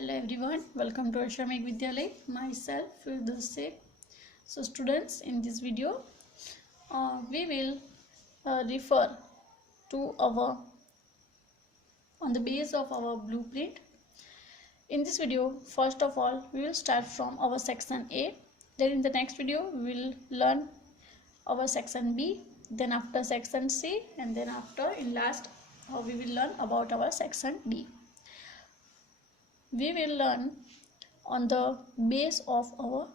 Hello everyone, welcome to Ashramik Vidyalay. Myself Firdaus Sheikh. So students, in this video we will refer to our on the base of our blueprint. In this video, first of all, we will start from our section A. Then in the next video, we will learn our section B. Then after section C, and then after in last we will learn about our section D. We will learn on the base of our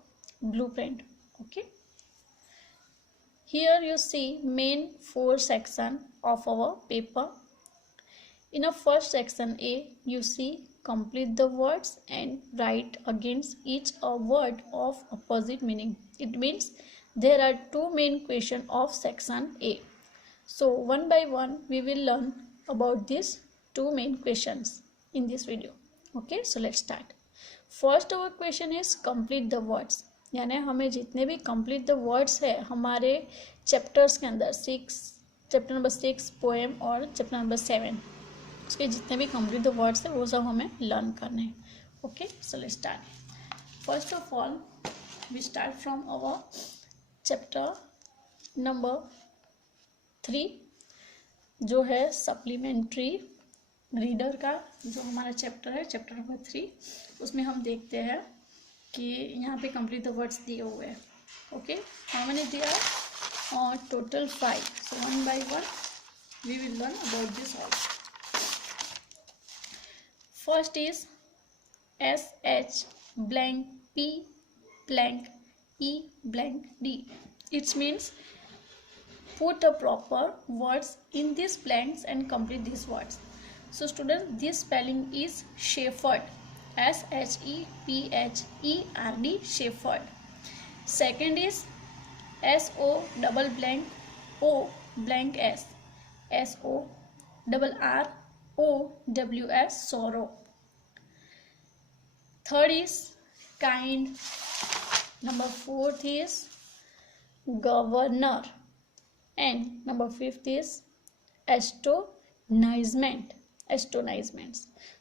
blueprint. Okay, here you see main 4 section of our paper. In a first section A, you see complete the words and write against each a word of opposite meaning. It means there are 2 main questions of section A. So one by one we will learn about these 2 main questions in this video. Okay, so let's start. First our question is complete the words, यानी हमें जितने भी complete the words है हमारे chapters के अंदर chapter number 6 poem और chapter number 7 उसके जितने भी complete the words है वो सब हमें लर्न करने हैं. Okay, so let's start. First of all we start from our chapter number 3 जो है सप्लीमेंट्री रीडर का जो हमारा चैप्टर है, चैप्टर नंबर 3. उसमें हम देखते हैं कि यहाँ पे कंप्लीट द वर्ड्स दिए हुए हैं. ओके, हाँ मैंने दिया और total 5. So one by one we will learn about this all. First is SH blank P blank E blank D. It means put a proper words in these blanks and complete these words. So students, this spelling is Shepherd, SHEPHERD, Shepherd. Second is SO double blank O blank S, SO double ROWS, sorrow. Third is kind. Number 4th is governor, and number 5th is astonishment.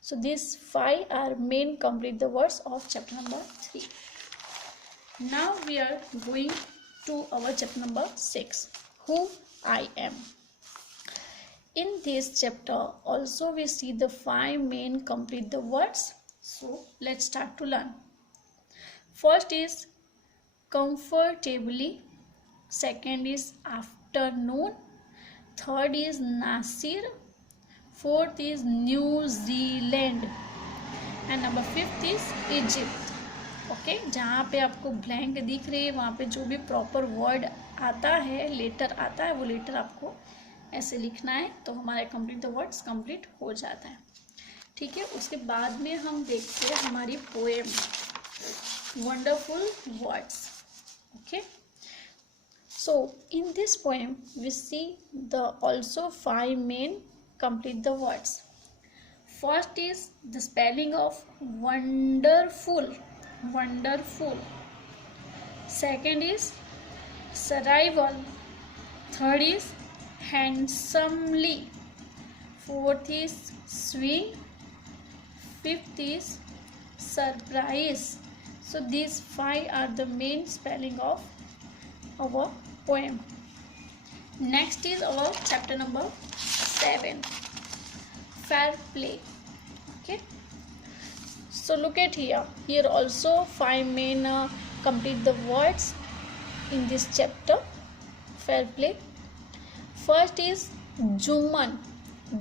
So these 5 are main complete the words of chapter number 3. Now we are going to our chapter number 6, who I am. In this chapter also we see the 5 main complete the words. So let's start to learn. First is comfortably, second is afternoon, third is Nasir, fourth is New Zealand, and number 5th is Egypt. Okay, जहाँ पे आपको blank दिख रही है वहाँ पे जो भी प्रॉपर वर्ड आता है, लेटर आता है, वो लेटर आपको ऐसे लिखना है तो हमारा कंप्लीट द वर्ड्स कंप्लीट हो जाता है. ठीक है, उसके बाद में हम देखते हैं हमारी poem wonderful words. Okay, so in this poem we see the also 5 main complete the words. First is the spelling of wonderful. Second is survival. Third is handsomely. Fourth is swing. Fifth is surprise. So these 5 are the main spelling of our poem. Next is our chapter number 7, fair play. Okay, so look at here also 5 main complete the words in this chapter, fair play. First is Juman,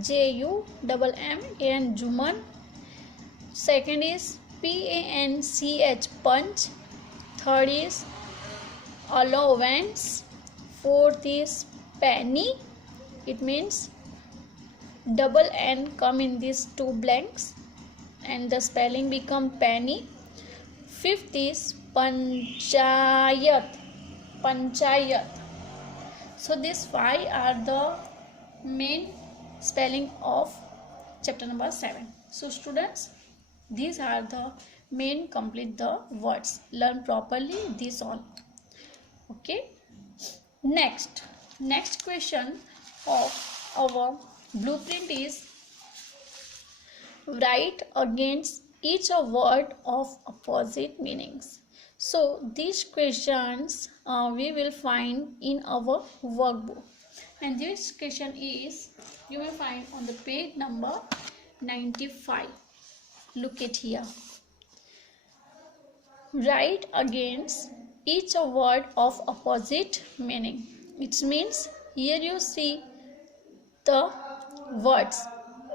JUMMAN, Juman. Second is PANCH, punch. Third is allowance. Fourth is penny. It means double N come in these 2 blanks and the spelling become penny. Fifth is panchayat. So these 5 are the main spelling of chapter number 7. So students, these are the main complete the words. Learn properly these all. Okay, next question of our blueprint is write against each a word of opposite meanings. So these questions we will find in our workbook, and this question is you will find on the page number 95. Look at here. Write against each a word of opposite meaning. It means here you see the words,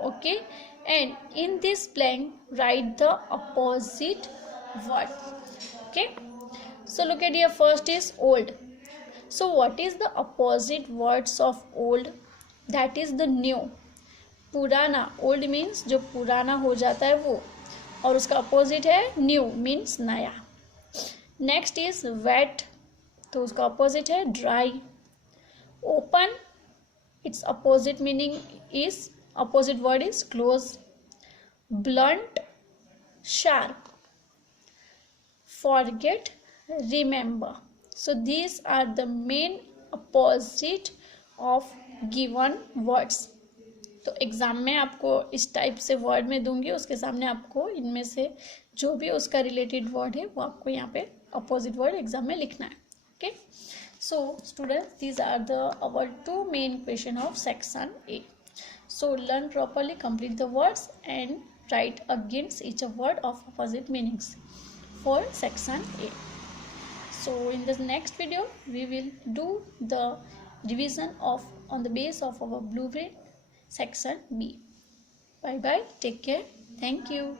okay, and in this blank write the opposite word. Okay, so look at here. First is old. So what is the opposite words of old? That is the new. पुराना, old means जो पुराना हो जाता है वो, और उसका opposite है न्यू मीन्स नया. नेक्स्ट इज वेट, तो उसका अपोजिट है dry. Open, its opposite meaning is, opposite word is close. Blunt, sharp. Forget, remember. So these are the main opposite of given words. तो एग्जाम में आपको इस type से word में दूंगी, उसके सामने आपको इनमें से जो भी उसका रिलेटेड वर्ड है वो आपको यहाँ पे अपोजिट वर्ड एग्जाम में लिखना है. Okay, so students, these are the our two main question of section A. So learn properly, complete the words and write against each word of opposite meanings for section A. So in the next video we will do the revision of on the base of our blueprint section B. Bye bye, take care, thank you.